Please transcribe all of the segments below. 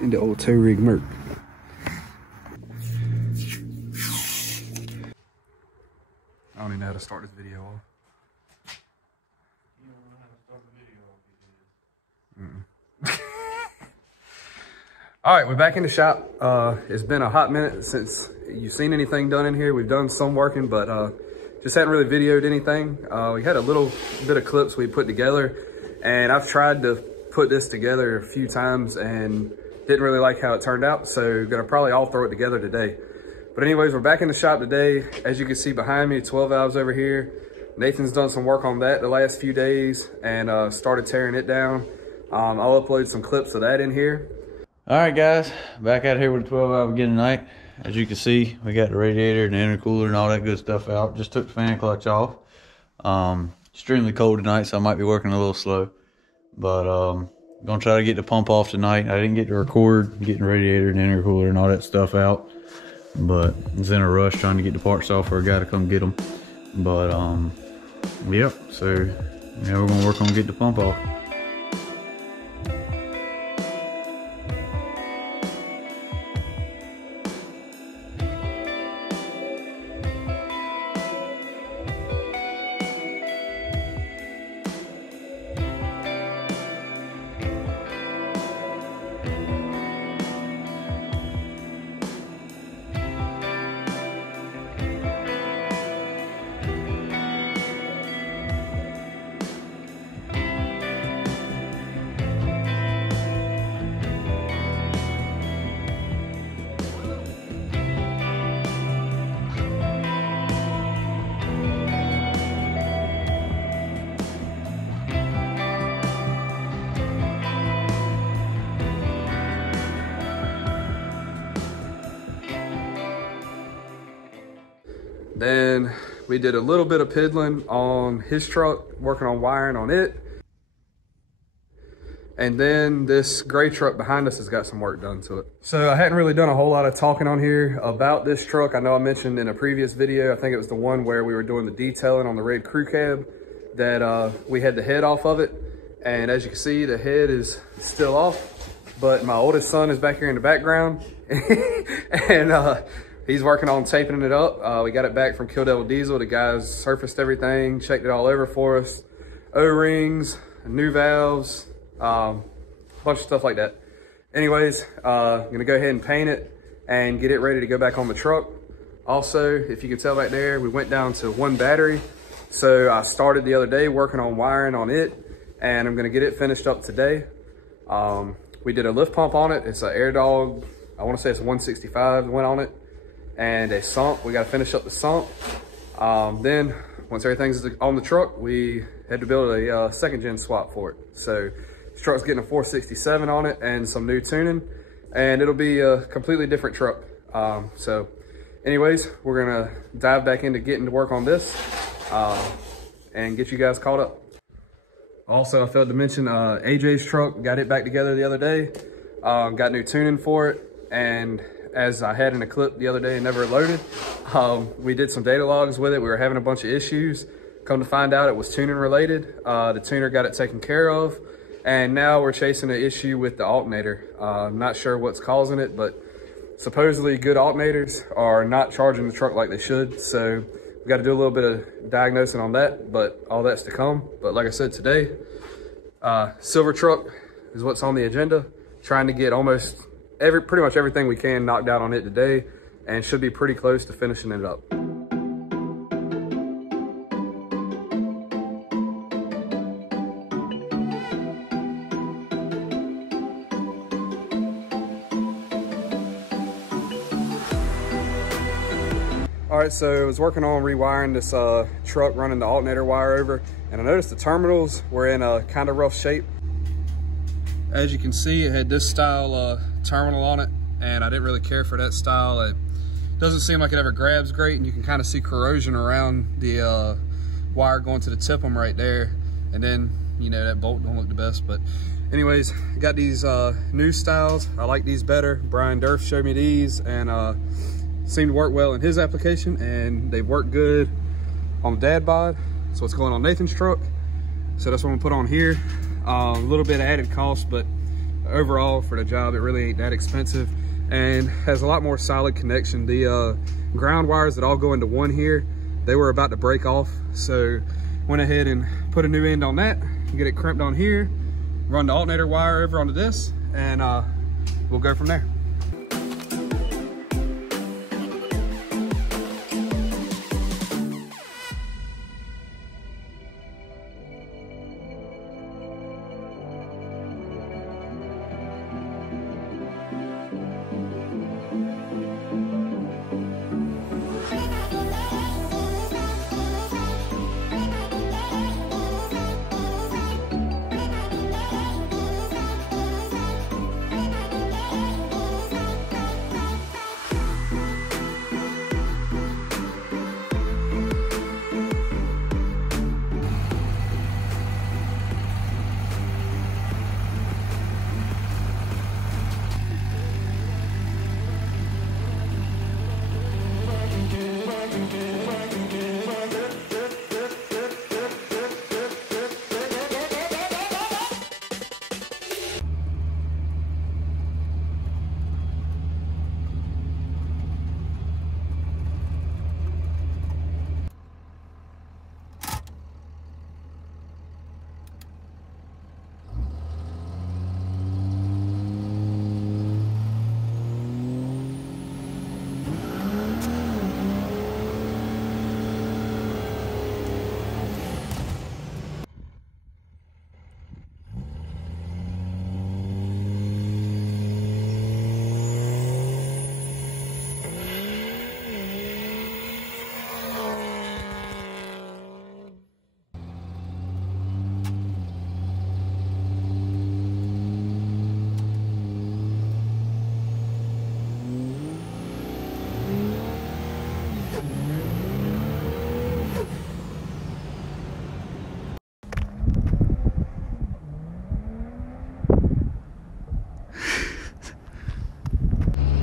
in the old tow rig Merc. I don't even know how to start this video off. You don't know how to start the video off. All right, we're back in the shop. It's been a hot minute since you've seen anything done in here. We've done some working, but just hadn't really videoed anything. We had a little bit of clips we put together, and I've tried to put this together a few times and didn't really like how it turned out, so gonna probably all throw it together today. But anyways, we're back in the shop today. As you can see behind me, 12 valves over here. Nathan's done some work on that the last few days and started tearing it down. I'll upload some clips of that in here. All right, guys, back out here with the 12 valve again tonight. As you can see, we got the radiator and the intercooler and all that good stuff out. Just took the fan clutch off. Extremely cold tonight, so I might be working a little slow. But gonna try to get the pump off tonight. I didn't get to record getting the radiator and the intercooler and all that stuff out, but I was in a rush trying to get the parts off for a guy to come get them. But yep, so yeah, we're gonna work on getting the pump off. Then we did a little bit of piddling on his truck, working on wiring on it. And then this gray truck behind us has got some work done to it. So I hadn't really done a whole lot of talking on here about this truck. I know I mentioned in a previous video, I think it was the one where we were doing the detailing on the red crew cab, that we had the head off of it. And as you can see, the head is still off, but my oldest son is back here in the background. And he's working on taping it up. We got it back from TRE Diesel. The guys surfaced everything, checked it all over for us. O-rings, new valves, a bunch of stuff like that. Anyways, I'm gonna go ahead and paint it and get it ready to go back on the truck. Also, if you can tell back there, we went down to one battery. So I started the other day working on wiring on it, and I'm gonna get it finished up today. We did a lift pump on it. It's an Air Dog, I wanna say it's 165 went on it. And a sump. We got to finish up the sump. Then once everything's on the truck, we had to build a second gen swap for it. So this truck's getting a 467 on it and some new tuning, and it'll be a completely different truck. So anyways, we're gonna dive back into getting to work on this and get you guys caught up. Also, I failed to mention AJ's truck, got it back together the other day, got new tuning for it, and as I had in a clip the other day and never loaded, we did some data logs with it. We were having a bunch of issues. Come to find out, it was tuning related. The tuner got it taken care of, and now we're chasing an issue with the alternator. I'm not sure what's causing it, but supposedly good alternators are not charging the truck like they should. So we got to do a little bit of diagnosing on that, but all that's to come. But like I said, today, silver truck is what's on the agenda. Trying to get almost pretty much everything we can knocked out on it today, and should be pretty close to finishing it up. All right, so I was working on rewiring this truck, running the alternator wire over, and I noticed the terminals were in a kind of rough shape. As you can see, it had this style terminal on it, and I didn't really care for that style. It doesn't seem like it ever grabs great, and you can kind of see corrosion around the wire going to the tip-em right there. And then, you know, that bolt don't look the best. But anyways, got these new styles. I like these better. Brian Durf showed me these, and seemed to work well in his application, and they work good on the dad bod. So it's going on Nathan's truck. So that's what I'm gonna put on here. A little bit of added cost, but overall for the job, it really ain't that expensive and has a lot more solid connection. The ground wires that all go into one here, they were about to break off, so went ahead and put a new end on that, get it crimped on here, run the alternator wire over onto this, and we'll go from there.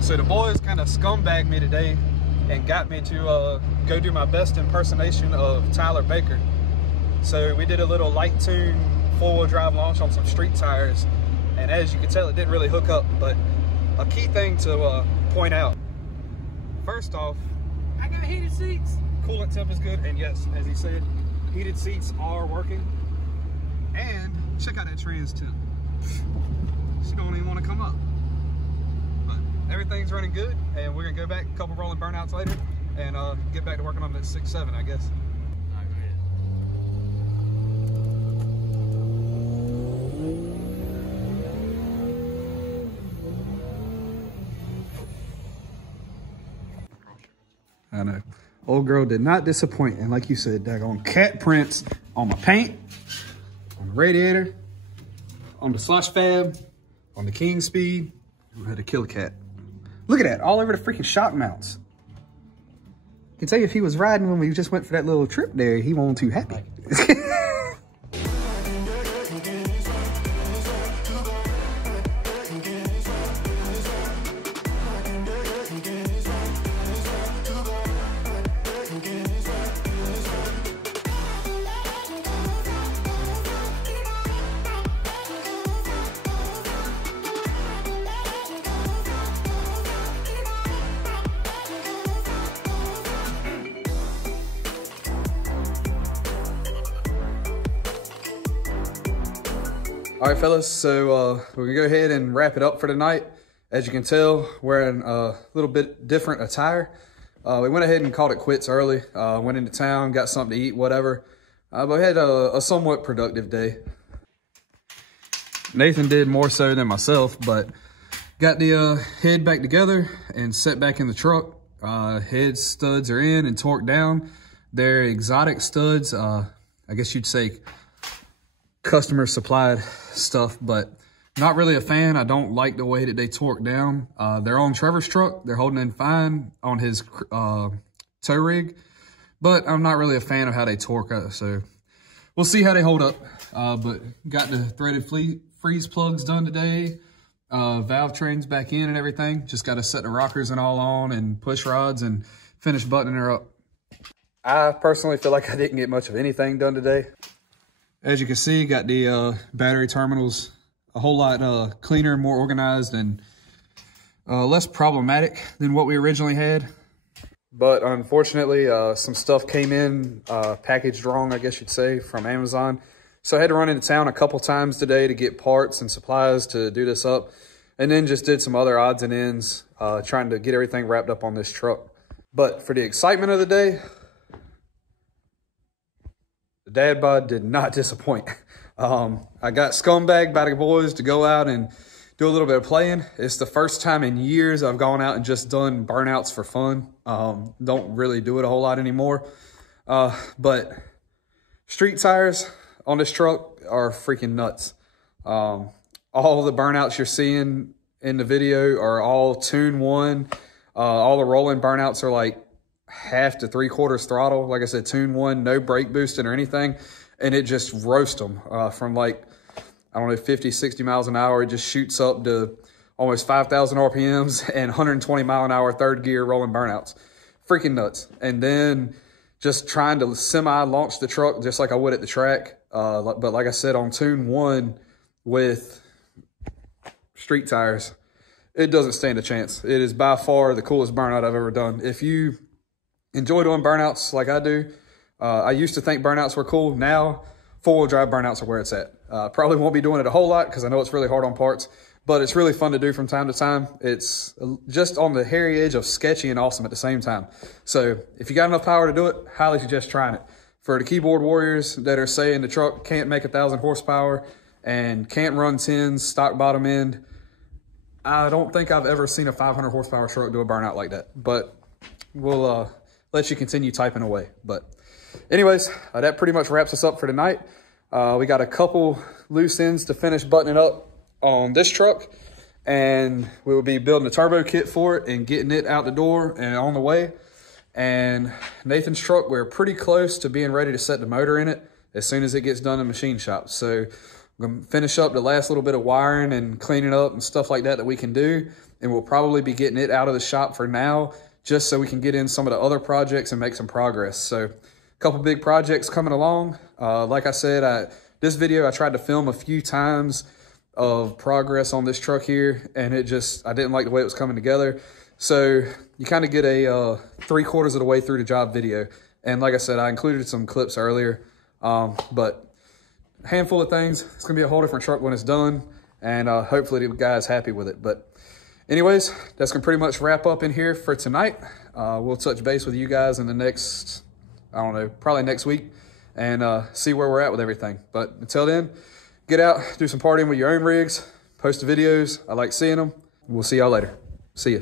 So the boys kind of scumbagged me today and got me to go do my best impersonation of Tyler Baker. So we did a little light tune 4-wheel drive launch on some street tires, and as you can tell, it didn't really hook up. But a key thing to point out, first off, I got heated seats, coolant temp is good, and yes, as he said, heated seats are working. And check out that trans temp. She don't even want to come up. Everything's running good, and we're gonna go back a couple rolling burnouts later and get back to working on that 6.7, I guess. I know. Old girl did not disappoint, and like you said, daggone cat prints on my paint, on the radiator, on the Sloshfab, on the Kingspeed. I had to kill a cat. Look at that, all over the freaking shock mounts. I can tell you if he was riding when we just went for that little trip there, he wasn't too happy. All right, fellas, so we're gonna go ahead and wrap it up for tonight. As you can tell, wearing a little bit different attire. We went ahead and called it quits early. Went into town, got something to eat, whatever. But we had a somewhat productive day. Nathan did more so than myself, but got the head back together and set back in the truck. Head studs are in and torqued down. They're exotic studs. I guess you'd say customer supplied stuff, but not really a fan. I don't like the way that they torque down. They're on Trevor's truck. They're holding in fine on his tow rig, but I'm not really a fan of how they torque. So we'll see how they hold up. But got the threaded freeze plugs done today. Valve trains back in and everything. Just got to set the rockers and all on and push rods and finish buttoning her up. I personally feel like I didn't get much of anything done today. As you can see, got the battery terminals a whole lot cleaner, more organized, and less problematic than what we originally had. But unfortunately, some stuff came in packaged wrong, I guess you'd say, from Amazon. So I had to run into town a couple times today to get parts and supplies to do this up. And then just did some other odds and ends, trying to get everything wrapped up on this truck. But for the excitement of the day, the dad bod did not disappoint. I got scumbagged by the boys to go out and do a little bit of playing. It's the first time in years I've gone out and just done burnouts for fun. Don't really do it a whole lot anymore. But street tires on this truck are freaking nuts. All the burnouts you're seeing in the video are all tune 1. All the rolling burnouts are like 1/2 to 3/4 throttle. Like I said, tune 1, no brake boosting or anything. And it just roasts them from like, I don't know, 50, 60 miles an hour. It just shoots up to almost 5,000 RPMs and 120 mile an hour third gear rolling burnouts. Freaking nuts. And then just trying to semi-launch the truck just like I would at the track. But like I said, on tune 1 with street tires, it doesn't stand a chance. It is by far the coolest burnout I've ever done. If you enjoy doing burnouts like I do, I used to think burnouts were cool. Now, four-wheel drive burnouts are where it's at. Probably won't be doing it a whole lot because I know it's really hard on parts, but it's really fun to do from time to time. It's just on the hairy edge of sketchy and awesome at the same time. So if you got enough power to do it, highly suggest trying it. For the keyboard warriors that are saying the truck can't make 1,000 horsepower and can't run 10s, stock bottom end, I don't think I've ever seen a 500 horsepower truck do a burnout like that, but we'll let you continue typing away. But anyways, that pretty much wraps us up for tonight. We got a couple loose ends to finish buttoning up on this truck, and we will be building a turbo kit for it and getting it out the door and on the way. And Nathan's truck, we're pretty close to being ready to set the motor in it as soon as it gets done in machine shop. So I'm going to finish up the last little bit of wiring and cleaning up and stuff like that we can do. And we'll probably be getting it out of the shop for now, just so we can get in some of the other projects and make some progress. So a couple big projects coming along. Like I said, this video I tried to film a few times of progress on this truck here, and I didn't like the way it was coming together. So you kind of get a 3/4 of the way through the job video. And like I said, I included some clips earlier, but a handful of things. It's gonna be a whole different truck when it's done, and hopefully the guy's happy with it. But anyways, that's gonna pretty much wrap up in here for tonight. We'll touch base with you guys in the next, I don't know, probably next week, and see where we're at with everything. But until then, get out, do some partying with your own rigs, post the videos. I like seeing them. We'll see y'all later. See ya.